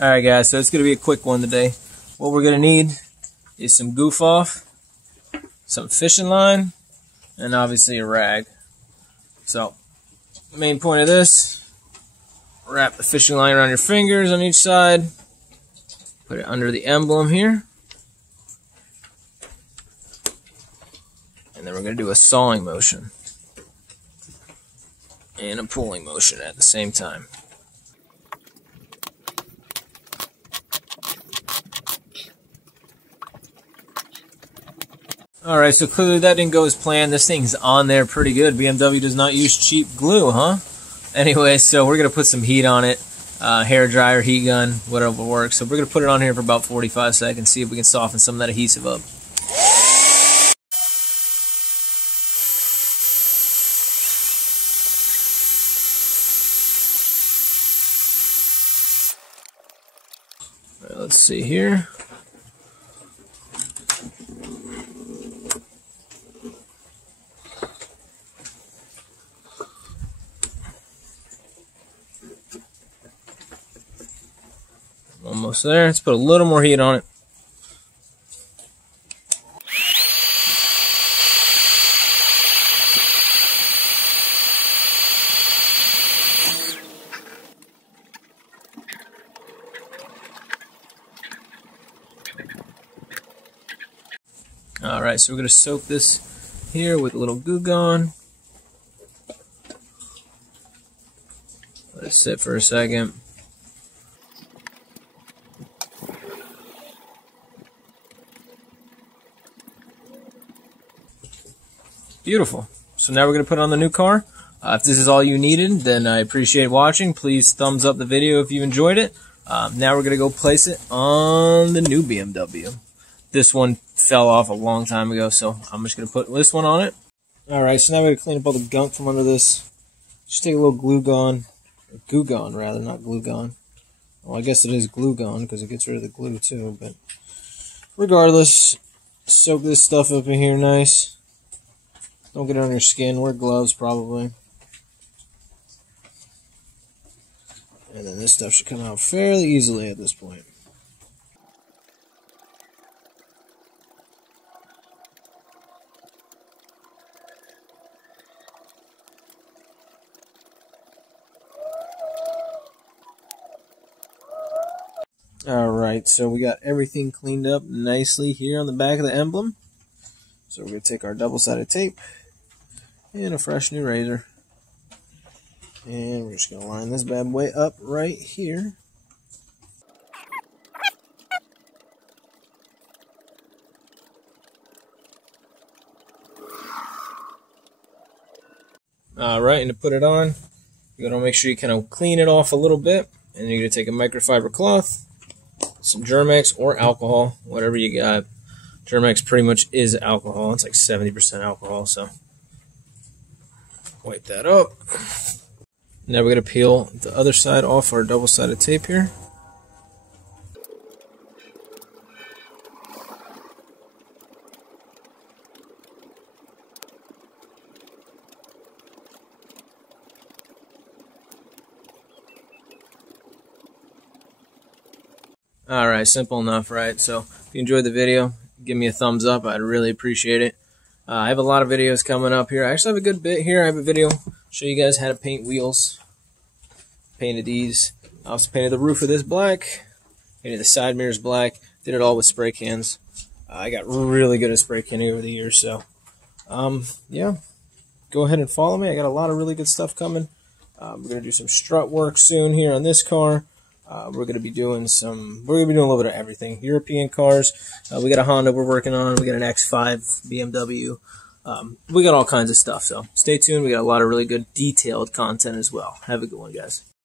Alright guys, so it's going to be a quick one today. What we're going to need is some goof off, some fishing line, and obviously a rag. So, the main point of this, wrap the fishing line around your fingers on each side, put it under the emblem here, and then we're going to do a sawing motion and a pulling motion at the same time. Alright, so clearly that didn't go as planned. This thing's on there pretty good. BMW does not use cheap glue, huh? Anyway, so we're going to put some heat on it. Hair dryer, heat gun, whatever works. So we're going to put it on here for about 45 seconds, see if we can soften some of that adhesive up. Alright, let's see here. Almost there. Let's put a little more heat on it. Alright, so we're going to soak this here with a little Goo Gone. Let it sit for a second. Beautiful. So now we're going to put it on the new car. If this is all you needed, then I appreciate watching. Please thumbs up the video if you enjoyed it. Now we're going to go place it on the new BMW. This one fell off a long time ago, so I'm just going to put this one on it. Alright, so now we're going to clean up all the gunk from under this. Just take a little Glue Gone, or Goo Gone rather, not Glue Gone. Well, I guess it is Glue Gone because it gets rid of the glue too, but regardless, soak this stuff up in here nice. Don't get it on your skin. Wear gloves, probably. And then this stuff should come out fairly easily at this point. Alright, so we got everything cleaned up nicely here on the back of the emblem. So we're going to take our double-sided tape and a fresh new razor. And we're just going to line this bad boy up right here. Alright, and to put it on, you're going to make sure you kind of clean it off a little bit. And you're going to take a microfiber cloth, some Germex or alcohol, whatever you got. Germex pretty much is alcohol. It's like 70% alcohol, so wipe that up. Now we're going to peel the other side off our double-sided tape here. Alright, simple enough, right? So if you enjoyed the video, give me a thumbs up. I'd really appreciate it. I have a lot of videos coming up here. I actually have a good bit here. I have a video show you guys how to paint wheels. Painted these. I also painted the roof of this black. Painted the side mirrors black. Did it all with spray cans. I got really good at spray canning over the years. So, yeah. Go ahead and follow me. I got a lot of really good stuff coming. We're going to do some strut work soon here on this car. We're going to be doing a little bit of everything. European cars. We got a Honda we're working on. We got an X5 BMW. We got all kinds of stuff. So stay tuned. We got a lot of really good detailed content as well. Have a good one, guys.